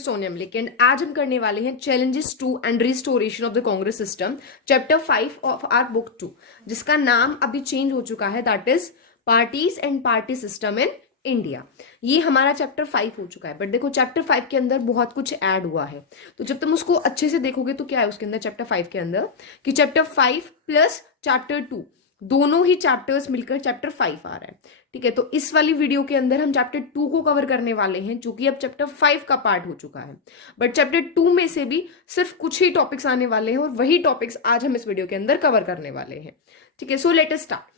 Is सोनियम leak and आज हम करने वाले हैं challenges to and restoration of the Congress system, chapter 5 of our book 2, जिसका नाम अभी चेंज हो चुका है, that is parties and party system in India. ये हमारा चैप्टर 5 हो चुका है, बट देखो चैप्टर 5 के अंदर बहुत कुछ ऐड हुआ है। तो जब तुम उसको अच्छे से देखोगे तो क्या है उसके अंदर चैप्टर 5 के अंदर कि चैप्टर 5 प्लस चैप्टर 2 दोनों ही चैप्टर्स मिलकर चैप्टर 5 आ रहा है। ठीक है, तो इस वाली वीडियो के अंदर हम चैप्टर 2 को कवर करने वाले हैं, जो कि अब चैप्टर 5 का पार्ट हो चुका है। बट चैप्टर 2 में से भी सिर्फ कुछ ही टॉपिक्स आने वाले हैं और वही टॉपिक्स आज हम इस वीडियो के अंदर कवर करने वाले हैं। ठीक है, so let us start.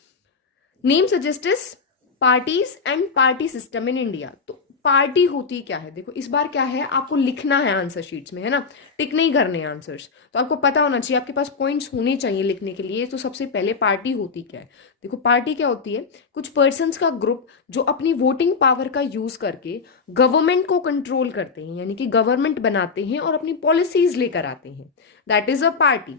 Name suggest is parties and party system in India. तो पार्टी होती क्या है, देखो इस बार क्या है, आपको लिखना है आंसर शीट्स में, है ना, टिक नहीं करने आंसर्स। तो आपको पता होना चाहिए, आपके पास पॉइंट्स होने चाहिए लिखने के लिए। तो सबसे पहले पार्टी होती क्या है, देखो पार्टी क्या होती है, कुछ पर्सन्स का ग्रुप जो अपनी वोटिंग पावर का यूज करके गवर्नमेंट को कंट्रोल करते हैं, यानी कि गवर्नमेंट बनाते हैं और अपनी पॉलिसीज लेकर आते हैं, दैट इज अ पार्टी।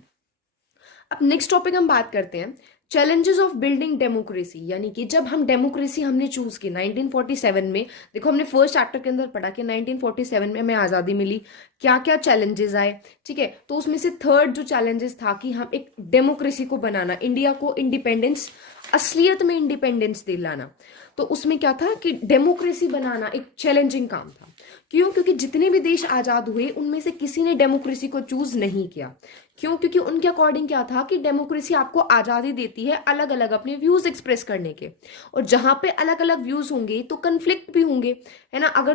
अब नेक्स्ट टॉपिक हम बात करते हैं चैलेंजेस ऑफ बिल्डिंग डेमोक्रेसी, यानी कि जब हम डेमोक्रेसी हमने चूज की 1947 में। देखो हमने फर्स्ट चैप्टर के अंदर पढ़ा कि 1947 में हमें आजादी मिली, क्या क्या चैलेंजेस आए। ठीक है, तो उसमें से थर्ड जो चैलेंजेस था कि हम एक डेमोक्रेसी को बनाना, इंडिया को इंडिपेंडेंस, असलियत में इंडिपेंडेंस दिलाना। तो उसमें क्या था कि डेमोक्रेसी बनाना एक चैलेंजिंग काम था। क्यों? क्योंकि जितने भी देश आजाद हुए उनमें से किसी ने डेमोक्रेसी को चूज नहीं किया। क्यों? क्योंकि उनके अकॉर्डिंग क्या था कि डेमोक्रेसी आपको आजादी देती है अलग अलग अपने व्यूज एक्सप्रेस करने के, और जहां पे अलग अलग व्यूज होंगे तो कंफ्लिक्ट भी होंगे, है ना। अगर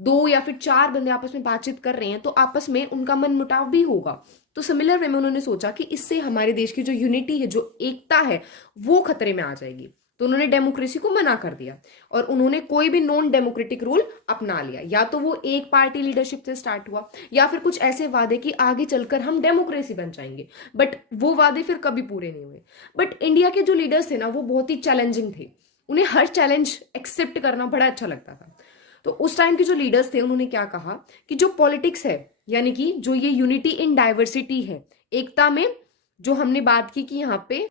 दो या फिर चार बंदे आपस में बातचीत कर रहे हैं तो आपस में उनका मन मुटाव भी होगा। तो सिमिलर वे में उन्होंने सोचा कि इससे हमारे देश की जो यूनिटी है, जो एकता है, वो खतरे में आ जाएगी। तो उन्होंने डेमोक्रेसी को मना कर दिया और उन्होंने कोई भी नॉन डेमोक्रेटिक रूल अपना लिया। या तो वो एक पार्टी लीडरशिप से स्टार्ट हुआ, या फिर कुछ ऐसे वादे कि आगे चलकर हम डेमोक्रेसी बन जाएंगे, बट वो वादे फिर कभी पूरे नहीं हुए। बट इंडिया के जो लीडर्स थे ना, वो बहुत ही चैलेंजिंग थे, उन्हें हर चैलेंज एक्सेप्ट करना बड़ा अच्छा लगता था। तो उस टाइम के जो लीडर्स थे उन्होंने क्या कहा कि जो पॉलिटिक्स है, यानी कि जो ये यूनिटी इन डाइवर्सिटी है, एकता में जो हमने बात की कि यहाँ पे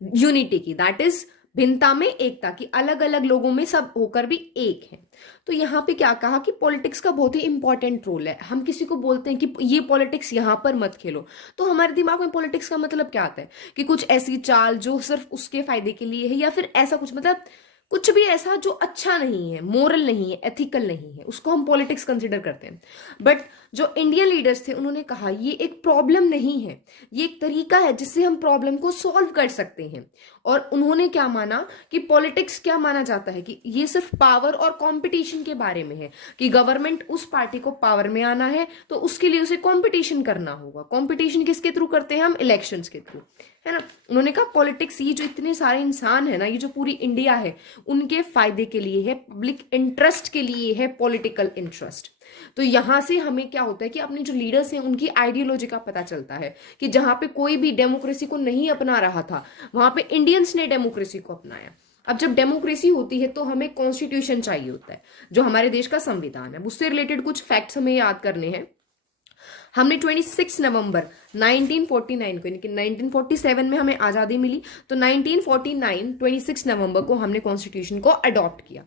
यूनिटी की, दैट इज भिन्नता में एकता की, अलग अलग लोगों में सब होकर भी एक है। तो यहाँ पे क्या कहा कि पॉलिटिक्स का बहुत ही इंपॉर्टेंट रोल है। हम किसी को बोलते हैं कि ये पॉलिटिक्स यहाँ पर मत खेलो, तो हमारे दिमाग में पॉलिटिक्स का मतलब क्या आता है कि कुछ ऐसी चाल जो सिर्फ उसके फायदे के लिए है, या फिर ऐसा कुछ, मतलब कुछ भी ऐसा जो अच्छा नहीं है, मोरल नहीं है, एथिकल नहीं है, उसको हम पॉलिटिक्स कंसिडर करते हैं। बट जो इंडियन लीडर्स थे उन्होंने कहा ये एक प्रॉब्लम नहीं है, ये एक तरीका है जिससे हम प्रॉब्लम को सॉल्व कर सकते हैं। और उन्होंने क्या माना कि पॉलिटिक्स क्या माना जाता है कि ये सिर्फ पावर और कंपटीशन के बारे में है, कि गवर्नमेंट उस पार्टी को पावर में आना है तो उसके लिए उसे कंपटीशन करना होगा। कंपटीशन किसके थ्रू करते हैं हम? इलेक्शंस के थ्रू, है ना। उन्होंने कहा पॉलिटिक्स, ये जो इतने सारे इंसान है ना, ये जो पूरी इंडिया है, उनके फायदे के लिए है, पब्लिक इंटरेस्ट के लिए है, पॉलिटिकल इंटरेस्ट। तो यहां से हमें क्या होता है कि अपने जो लीडर्स हैं उनकी आइडियोलॉजी का पता चलता है कि जहां पे कोई भी डेमोक्रेसी को नहीं अपना रहा था, वहां पे इंडियंस ने डेमोक्रेसी को अपनाया। अब जब डेमोक्रेसी होती है तो हमें कॉन्स्टिट्यूशन चाहिए होता है, जो हमारे देश का संविधान है। उससे रिलेटेड कुछ फैक्ट्स हमें याद करने हैं। हमने 26 नवंबर 1949 को, यानी कि 1947 में हमें आजादी मिली, तो 1949 26 नवंबर को हमने कॉन्स्टिट्यूशन को अडॉप्ट किया।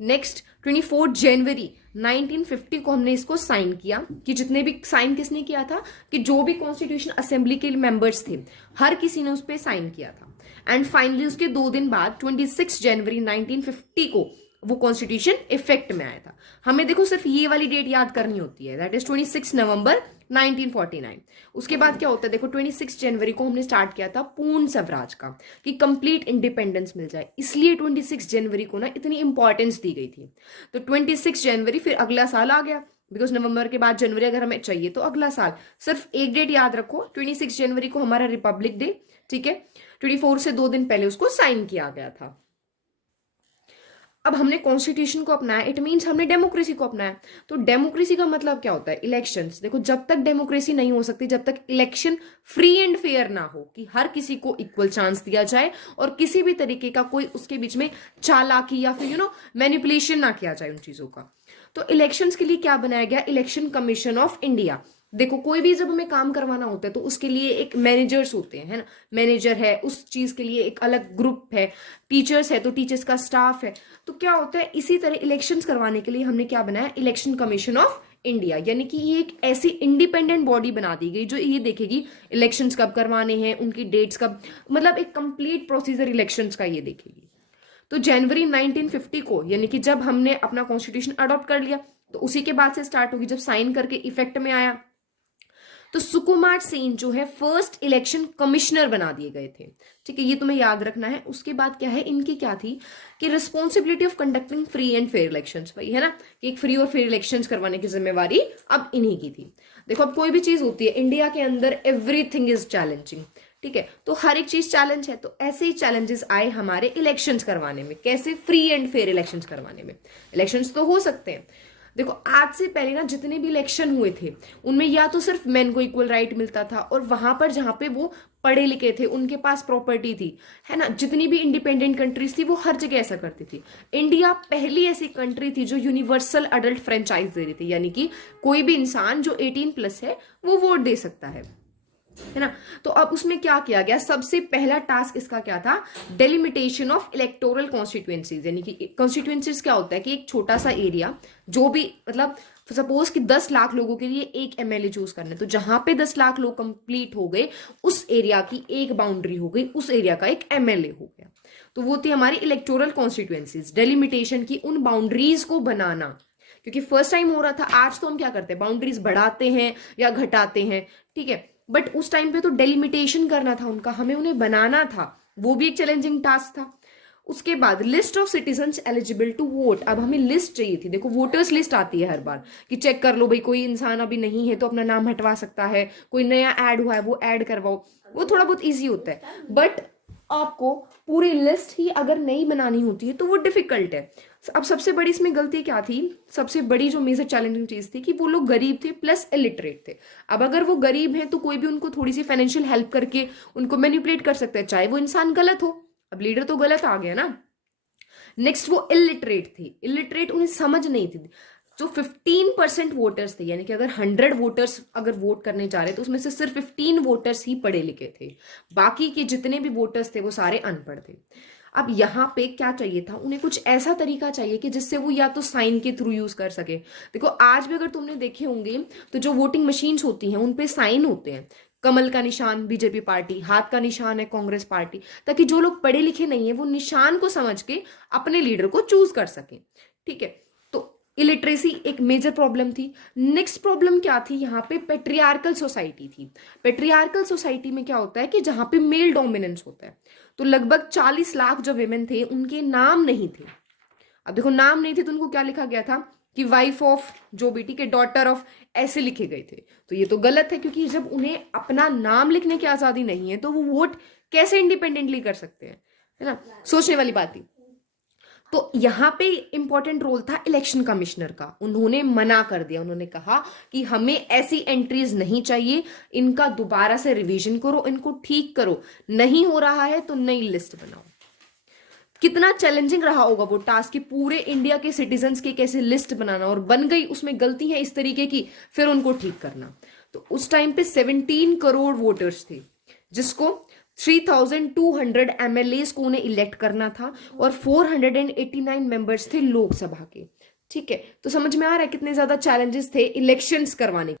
नेक्स्ट 24 जनवरी 1950 को हमने इसको साइन किया, कि जितने भी साइन किसने किया था कि जो भी कॉन्स्टिट्यूशन असेंबली के मेंबर्स थे, हर किसी ने उस पर साइन किया था। एंड फाइनली उसके 2 दिन बाद 26 जनवरी 1950 को वो कॉन्स्टिट्यूशन इफेक्ट में आया था। हमें देखो सिर्फ ये वाली डेट याद करनी होती है, दैट इज 26 नवंबर 1949। उसके बाद क्या होता है, देखो 26 जनवरी को हमने स्टार्ट किया था पूर्ण स्वराज का, कि कंप्लीट इंडिपेंडेंस मिल जाए, इसलिए 26 जनवरी को ना इतनी इंपॉर्टेंस दी गई थी। तो 26 जनवरी, फिर अगला साल आ गया, बिकॉज नवंबर के बाद जनवरी अगर हमें चाहिए तो अगला साल। सिर्फ एक डेट याद रखो, 26 जनवरी को हमारा रिपब्लिक डे। ठीक है, 24 से 2 दिन पहले उसको साइन किया गया था। अब हमने कॉन्स्टिट्यूशन को अपनाया, इट मींस हमने डेमोक्रेसी को अपनाया। तो डेमोक्रेसी का मतलब क्या होता है? इलेक्शंस। देखो जब तक डेमोक्रेसी नहीं हो सकती, जब तक इलेक्शन फ्री एंड फेयर ना हो, कि हर किसी को इक्वल चांस दिया जाए और किसी भी तरीके का कोई उसके बीच में चालाकी या फिर मैनिपुलेशन ना किया जाए उन चीजों का। तो इलेक्शंस के लिए क्या बनाया गया? Election commission of India. देखो कोई भी जब हमें काम करवाना होता है तो उसके लिए एक मैनेजर्स होते हैं, है ना। मैनेजर है, उस चीज के लिए एक अलग ग्रुप है, टीचर्स है तो टीचर्स का स्टाफ है। तो क्या होता है, इसी तरह इलेक्शंस करवाने के लिए हमने क्या बनाया? इलेक्शन कमीशन ऑफ इंडिया, यानी कि ये एक ऐसी इंडिपेंडेंट बॉडी बना दी गई जो ये देखेगी इलेक्शंस कब करवाने हैं, उनकी डेट्स कब, मतलब एक कंप्लीट प्रोसीजर इलेक्शंस का ये देखेगी। तो जनवरी 1950 को, यानी कि जब हमने अपना कॉन्स्टिट्यूशन अडॉप्ट कर लिया, तो उसी के बाद से स्टार्ट होगी, जब साइन करके इफेक्ट में आया, तो सुकुमार सेन जो है फर्स्ट इलेक्शन कमिश्नर बना दिए गए थे। ठीक है, ये तुम्हें याद रखना है। उसके बाद क्या है, इनकी क्या थी कि responsibility of conducting free and fair elections, भाई है ना, कि एक फ्री और फेयर इलेक्शंस करवाने की जिम्मेवारी अब इन्हीं की थी। देखो, अब कोई भी चीज होती है इंडिया के अंदर, एवरीथिंग इज चैलेंजिंग। ठीक है, तो हर एक चीज चैलेंज है, तो ऐसे ही चैलेंजेस आए हमारे इलेक्शंस करवाने में। कैसे? फ्री एंड फेयर इलेक्शंस करवाने में। इलेक्शंस तो हो सकते हैं, देखो आज से पहले ना जितने भी इलेक्शन हुए थे उनमें या तो सिर्फ मेन को इक्वल राइट मिलता था, और वहां पर जहां पे वो पढ़े लिखे थे, उनके पास प्रॉपर्टी थी, है ना, जितनी भी इंडिपेंडेंट कंट्रीज थी वो हर जगह ऐसा करती थी। इंडिया पहली ऐसी कंट्री थी जो यूनिवर्सल अडल्ट फ्रेंचाइज दे रही थी, यानी कि कोई भी इंसान जो 18+ है वो वोट दे सकता है ना। तो अब उसमें क्या किया गया, सबसे पहला टास्क इसका क्या था, डेलिमिटेशन ऑफ इलेक्टोरल कॉन्स्टिट्यूएंसीज। यानी कि कॉन्स्टिट्यूएंसीज क्या होता है कि एक छोटा सा एरिया, जो भी मतलब सपोज कि 10 लाख लोगों के लिए एक एमएलए चूज करना है, तो जहां पे 10 लाख लोग कंप्लीट हो गए, उस एरिया की एक बाउंड्री हो गई, उस एरिया का एक एमएलए हो गया। तो वो थी हमारी इलेक्टोरल कॉन्स्टिट्यूएंसीज। डेलिमिटेशन की उन बाउंड्रीज को बनाना, क्योंकि फर्स्ट टाइम हो रहा था। आज तो हम क्या करते हैं, बाउंड्रीज बढ़ाते हैं या घटाते हैं, ठीक है, बट उस टाइम पे तो डेलिमिटेशन करना था उनका, हमें उन्हें बनाना था, वो भी एक चैलेंजिंग टास्क था। उसके बाद list of citizens eligible to vote. अब हमें लिस्ट चाहिए थी। देखो, वोटर्स लिस्ट आती है हर बार कि चेक कर लो भाई, कोई इंसान अभी नहीं है तो अपना नाम हटवा सकता है, कोई नया ऐड हुआ है वो ऐड करवाओ, वो थोड़ा बहुत ईजी होता है। बट आपको पूरी लिस्ट ही अगर नहीं बनानी होती है तो वो डिफिकल्ट है। अब सबसे बड़ी इसमें गलती क्या थी, सबसे बड़ी जो मेजर चैलेंजिंग चीज थी कि वो लोग गरीब थे प्लस इलिटरेट थे। अब अगर वो गरीब हैं तो कोई भी उनको थोड़ी सी फाइनेंशियल हेल्प करके उनको मैनिपुलेट कर सकता है, चाहे वो इंसान गलत हो। अब लीडर तो गलत आ गया ना। नेक्स्ट, वो इलिटरेट थी। इलिटरेट, उन्हें समझ नहीं थी। जो 15% वोटर्स थे, यानी कि अगर 100 वोटर्स अगर वोट करने जा रहे तो उसमें से सिर्फ 15 वोटर्स ही पढ़े लिखे थे, बाकी के जितने भी वोटर्स थे वो सारे अनपढ़ थे। अब यहाँ पे क्या चाहिए था, उन्हें कुछ ऐसा तरीका चाहिए कि जिससे वो या तो साइन के थ्रू यूज कर सके। देखो, आज भी अगर तुमने देखे होंगे तो जो वोटिंग मशीन्स होती हैं उन पे साइन होते हैं। कमल का निशान बीजेपी पार्टी, हाथ का निशान है कांग्रेस पार्टी, ताकि जो लोग पढ़े लिखे नहीं है वो निशान को समझ के अपने लीडर को चूज कर सके। ठीक है, तो इलिटरेसी एक मेजर प्रॉब्लम थी। नेक्स्ट प्रॉब्लम क्या थी, यहाँ पे पेट्रियार्कल सोसाइटी थी। पेट्रियार्कल सोसाइटी में क्या होता है कि जहां पे मेल डोमिनेंस होता है, तो लगभग 40 लाख जो विमेन थे उनके नाम नहीं थे। अब देखो, नाम नहीं थे तो उनको क्या लिखा गया था कि वाइफ ऑफ जो बेटी के, डॉटर ऑफ, ऐसे लिखे गए थे। तो ये तो गलत है, क्योंकि जब उन्हें अपना नाम लिखने की आजादी नहीं है तो वो वोट कैसे इंडिपेंडेंटली कर सकते हैं, है ना, सोचने वाली बात थी। तो यहाँ पे इंपॉर्टेंट रोल था इलेक्शन कमिश्नर का। उन्होंने मना कर दिया, उन्होंने कहा कि हमें ऐसी एंट्रीज नहीं चाहिए, इनका दोबारा से रिवीजन करो, इनको ठीक करो, नहीं हो रहा है तो नई लिस्ट बनाओ। कितना चैलेंजिंग रहा होगा वो टास्क कि पूरे इंडिया के सिटीजन्स की कैसे लिस्ट बनाना, और बन गई, उसमें गलती है इस तरीके की, फिर उनको ठीक करना। तो उस टाइम पे 17 करोड़ वोटर्स थे, जिसको 3200 एमएलएस को उन्हें इलेक्ट करना था, और 489 मेंबर्स थे लोकसभा के। ठीक है, तो समझ में आ रहा है कितने ज्यादा चैलेंजेस थे इलेक्शंस करवाने।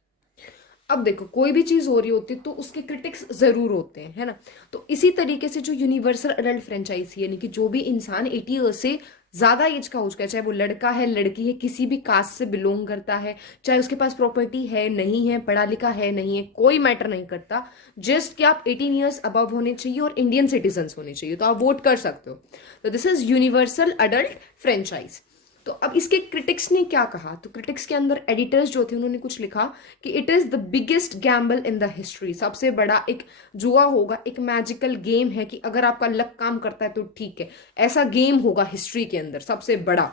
अब देखो, कोई भी चीज हो रही होती है तो उसके क्रिटिक्स जरूर होते हैं, है ना। तो इसी तरीके से जो यूनिवर्सल अडल्ट फ्रेंचाइज, यानी कि जो भी इंसान 80 ईयर्स से ज्यादा एज का हो चुका है, चाहे वो लड़का है लड़की है, किसी भी कास्ट से बिलोंग करता है, चाहे उसके पास प्रॉपर्टी है नहीं है, पढ़ा लिखा है नहीं है, कोई मैटर नहीं करता, जस्ट कि आप 18 ईयर्स अबव होने चाहिए और इंडियन सिटीजन होने चाहिए, तो आप वोट कर सकते हो। तो this is universal adult franchise. तो अब इसके क्रिटिक्स ने क्या कहा, तो क्रिटिक्स के अंदर एडिटर्स जो थे उन्होंने कुछ लिखा कि it is the biggest Gamble in the history. सबसे बड़ा एक जुआ होगा, एक मैजिकल गेम है कि अगर आपका लक काम करता है तो ठीक है, ऐसा गेम होगा हिस्ट्री के अंदर सबसे बड़ा।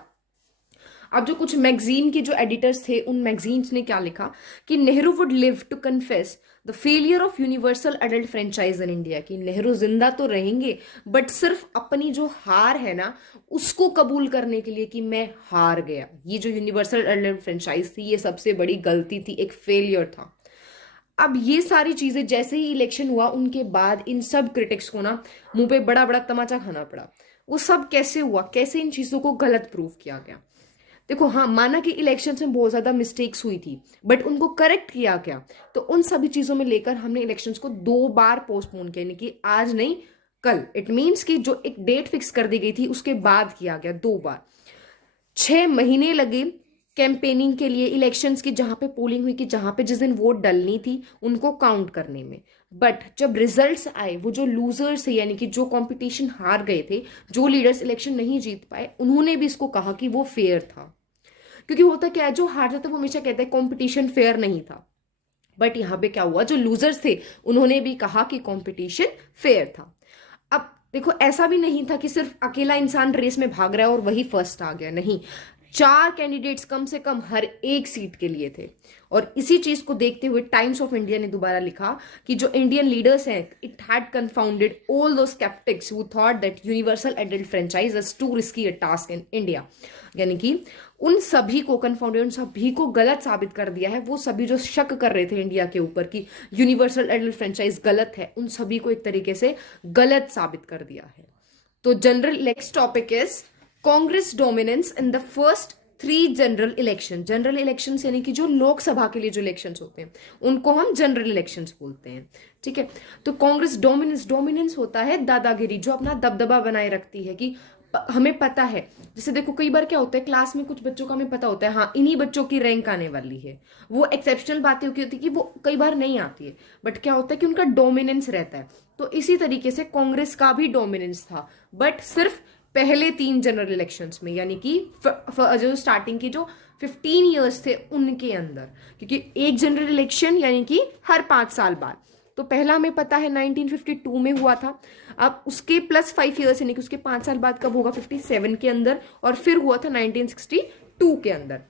अब जो कुछ मैगजीन के जो एडिटर्स थे, उन मैगजीन्स ने क्या लिखा कि Nehru would live to confess the failure of universal adult franchise in India. कि नेहरू जिंदा तो रहेंगे बट सिर्फ अपनी जो हार है ना उसको कबूल करने के लिए कि मैं हार गया। ये जो यूनिवर्सल अडल्ट फ्रेंचाइज थी ये सबसे बड़ी गलती थी, एक फेलियर था। अब ये सारी चीजें जैसे ही इलेक्शन हुआ उनके बाद इन सब क्रिटिक्स को ना मुंह पे बड़ा बड़ा तमाचा खाना पड़ा। वो सब कैसे हुआ, कैसे इन चीजों को गलत प्रूव किया गया। देखो हाँ, माना कि इलेक्शंस में बहुत ज्यादा मिस्टेक्स हुई थी, बट उनको करेक्ट किया क्या? तो उन सभी चीजों में लेकर हमने इलेक्शंस को 2 बार पोस्टपोन किया, यानी कि आज नहीं कल। इट मीन्स कि जो एक डेट फिक्स कर दी गई थी उसके बाद किया गया 2 बार। 6 महीने लगे कैंपेनिंग के लिए, इलेक्शंस की जहां पे पोलिंग हुई, कि जहां पे जिस दिन वोट डलनी थी उनको काउंट करने में। बट जब रिजल्ट्स आए, वो जो लूजर्स थे, यानी कि जो कंपटीशन हार गए थे, जो लीडर्स इलेक्शन नहीं जीत पाए, उन्होंने भी इसको कहा कि वो फेयर था। क्योंकि होता क्या है, जो हार जाता है वो हमेशा कहता है कंपटीशन फेयर नहीं था। बट यहाँ पे क्या हुआ, जो लूजर्स थे उन्होंने भी कहा कि कंपटीशन फेयर था। अब देखो, ऐसा भी नहीं था कि सिर्फ अकेला इंसान रेस में भाग रहा है और वही फर्स्ट आ गया, नहीं। 4 कैंडिडेट्स कम से कम हर एक सीट के लिए थे। और इसी चीज को देखते हुए टाइम्स ऑफ इंडिया ने दोबारा लिखा कि जो इंडियन लीडर्स हैं, इट हैड कंफाउंडेड ऑल दो sceptics who thought that universal adult franchise is to risky a task in India. यानी कि उन सभी को कंफाउंडेड, उन सभी को गलत साबित कर दिया है। वो सभी जो शक कर रहे थे इंडिया के ऊपर कि यूनिवर्सल एडल्ट फ्रेंचाइज गलत है, उन सभी को एक तरीके से गलत साबित कर दिया है। तो general next topic is Congress dominance in the first 3 general election. General election यानी कि जो लोकसभा के लिए जो इलेक्शंस होते हैं उनको हम जनरल इलेक्शंस बोलते हैं, ठीक है। तो कांग्रेस डोमिनेंस, डोमिनेंस होता है दादागिरी, जो अपना दबदबा बनाए रखती है कि हमें पता है। जैसे देखो, कई बार क्या होता है, क्लास में कुछ बच्चों का हमें पता होता है, हाँ इन्हीं बच्चों की रैंक आने वाली है। वो एक्सेप्शनल बातें होती है कि वो कई बार नहीं आती है, बट क्या होता है कि उनका डोमिनेंस रहता है। तो इसी तरीके से कांग्रेस का भी डोमिनेंस था, बट सिर्फ पहले 3 जनरल इलेक्शंस में, यानी कि जो स्टार्टिंग की जो 15 ईयर्स थे उनके अंदर। क्योंकि एक जनरल इलेक्शन यानी कि हर 5 साल बाद। तो पहला हमें पता है 1952 में हुआ था। अब उसके प्लस 5 ईयर्स यानी कि उसके 5 साल बाद कब होगा, 57 के अंदर, और फिर हुआ था 1962 के अंदर।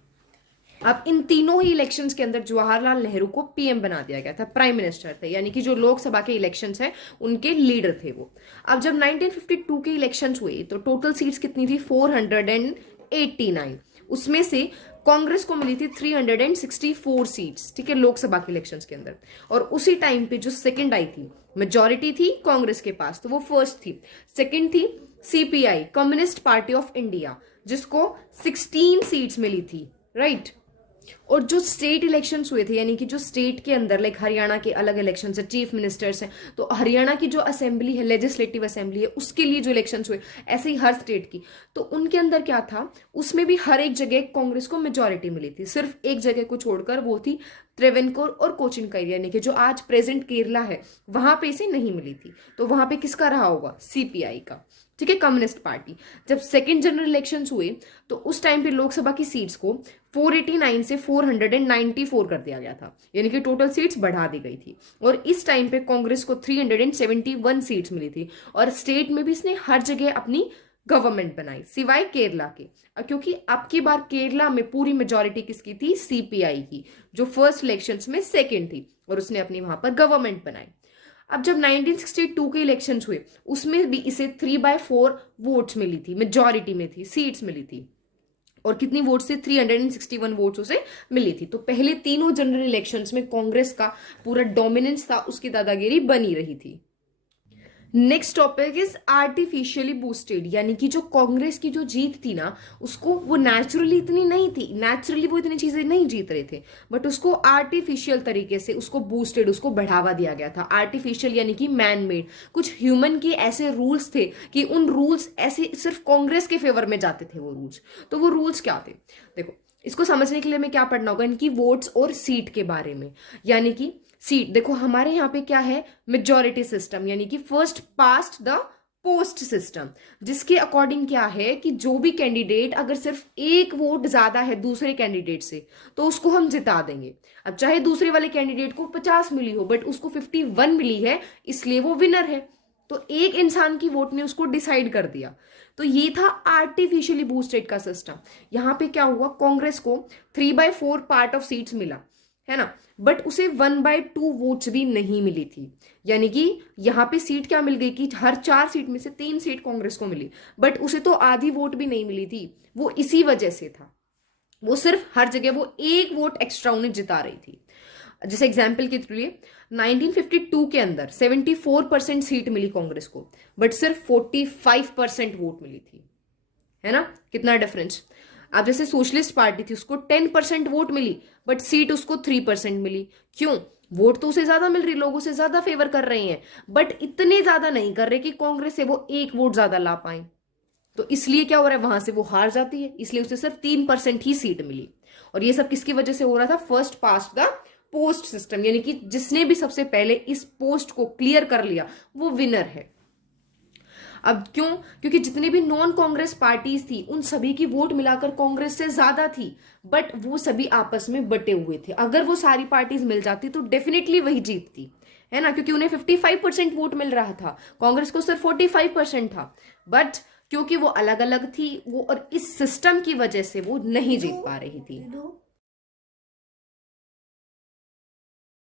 अब इन तीनों ही इलेक्शंस के अंदर जवाहरलाल नेहरू को पीएम बना दिया गया था, प्राइम मिनिस्टर थे, यानी कि जो लोकसभा के इलेक्शंस हैं उनके लीडर थे वो। अब जब 1952 के इलेक्शंस हुए तो टोटल सीट्स कितनी थी, 489। उसमें से कांग्रेस को मिली थी 364 सीट्स, ठीक है, लोकसभा के इलेक्शंस के अंदर। और उसी टाइम पे जो सेकंड आई थी, मेजॉरिटी थी कांग्रेस के पास, तो वो फर्स्ट थी। सेकंड थी CPI, communist party of India, जिसको 16 सीट्स मिली थी, राइट। और जो स्टेट इलेक्शंस हुए थे, यानी कि जो स्टेट के अंदर, लाइक हरियाणा के अलग इलेक्शंस है, चीफ मिनिस्टर्स हैं, तो हरियाणा की जो असेंबली है, लेजिस्लेटिव असेंबली है, उसके लिए जो इलेक्शंस हुए, ऐसे ही हर स्टेट की, तो उनके अंदर क्या था, उसमें भी हर एक जगह कांग्रेस को मेजॉरिटी मिली थी। सिर्फ एक जगह को छोड़कर, वो थी त्रिवेंकोर और कोचिन का एरिया, यानी कि जो आज प्रेजेंट केरला है, वहां पे इसे नहीं मिली थी। तो वहां पे किसका रहा होगा, सीपीआई का, ठीक है, कम्युनिस्ट पार्टी। जब सेकेंड जनरल इलेक्शंस हुए तो उस टाइम पे लोकसभा की सीट्स को 489 से 494 कर दिया गया था, यानी कि टोटल सीट्स बढ़ा दी गई थी। और इस टाइम पे कांग्रेस को 371 सीट्स मिली थी। और स्टेट में भी इसने हर जगह अपनी गवर्नमेंट बनाई, सिवाय केरला के, क्योंकि अब की बार केरला में पूरी मेजॉरिटी किसकी थी, सीपीआई की, जो फर्स्ट इलेक्शंस में सेकेंड थी, और उसने अपनी वहां पर गवर्नमेंट बनाई। अब जब 1962 के इलेक्शंस हुए, उसमें भी इसे 3/4 वोट्स मिली थी, मेजॉरिटी में थी, सीट्स मिली थी। और कितनी वोट्स से, 361 वोट्स उसे मिली थी। तो पहले तीनों जनरल इलेक्शंस में कांग्रेस का पूरा डोमिनेंस था, उसकी दादागिरी बनी रही थी। Next topic is artificially boosted, यानी कि जो कांग्रेस की जो जीत थी ना, उसको वो नेचुरली इतनी नहीं थी, नेचुरली वो इतनी चीजें नहीं जीत रहे थे, बट उसको आर्टिफिशियल तरीके से उसको बूस्टेड, उसको बढ़ावा दिया गया था। आर्टिफिशियल यानी कि मैन मेड, कुछ ह्यूमन के ऐसे रूल्स थे कि उन रूल्स ऐसे सिर्फ कांग्रेस के फेवर में जाते थे वो रूल्स। तो वो रूल्स क्या थे, देखो इसको समझने के लिए हमें क्या पढ़ना होगा, इनकी वोट्स और सीट के बारे में। यानी कि सीट, देखो हमारे यहाँ पे क्या है, मेजॉरिटी सिस्टम, यानी कि first past the post system, जिसके अकॉर्डिंग क्या है कि जो भी कैंडिडेट अगर सिर्फ एक वोट ज्यादा है दूसरे कैंडिडेट से, तो उसको हम जिता देंगे। अब चाहे दूसरे वाले कैंडिडेट को 50 मिली हो, बट उसको 51 मिली है, इसलिए वो विनर है। तो एक इंसान की वोट ने उसको डिसाइड कर दिया। तो ये था आर्टिफिशियली बूस्टेड का सिस्टम। यहाँ पे क्या हुआ, कांग्रेस को 3/4 पार्ट ऑफ सीट्स मिला, है ना, बट उसे 1/2 वोट्स भी नहीं मिली थी। यानी कि यहाँ पे सीट क्या मिल गई कि हर 4 सीट में से 3 सीट कांग्रेस को मिली, बट उसे तो आधी वोट भी नहीं मिली थी। वो इसी वजह से था, वो सिर्फ हर जगह वो एक वोट एक्स्ट्रा उन्हें जिता रही थी। जैसे एग्जाम्पल के लिए 1952 के अंदर 74% सीट मिली कांग्रेस को, बट सिर्फ 45% वोट मिली थी, है ना, कितना डिफरेंस। अब जैसे सोशलिस्ट पार्टी थी, उसको 10% वोट मिली, बट सीट उसको 3% मिली। क्यों? वोट तो उसे ज्यादा मिल रही, लोग उसे ज्यादा फेवर कर रहे हैं, बट इतने ज्यादा नहीं कर रहे कि कांग्रेस से वो एक वोट ज्यादा ला पाए। तो इसलिए क्या हो रहा है, वहां से वो हार जाती है, इसलिए उसे सिर्फ 3% ही सीट मिली। और ये सब किसकी वजह से हो रहा था? First past the post system, यानी कि जिसने भी सबसे पहले इस पोस्ट को क्लियर कर लिया वो विनर है। अब क्यों? क्योंकि जितनी भी नॉन कांग्रेस पार्टीज थी उन सभी की वोट मिलाकर कांग्रेस से ज्यादा थी, बट वो सभी आपस में बटे हुए थे। अगर वो सारी पार्टीज मिल जाती तो डेफिनेटली वही जीतती, है ना, क्योंकि उन्हें 55% वोट मिल रहा था, कांग्रेस को सिर्फ 45% था। बट क्योंकि वो अलग अलग थी, वो और इस सिस्टम की वजह से वो नहीं जीत पा रही थी।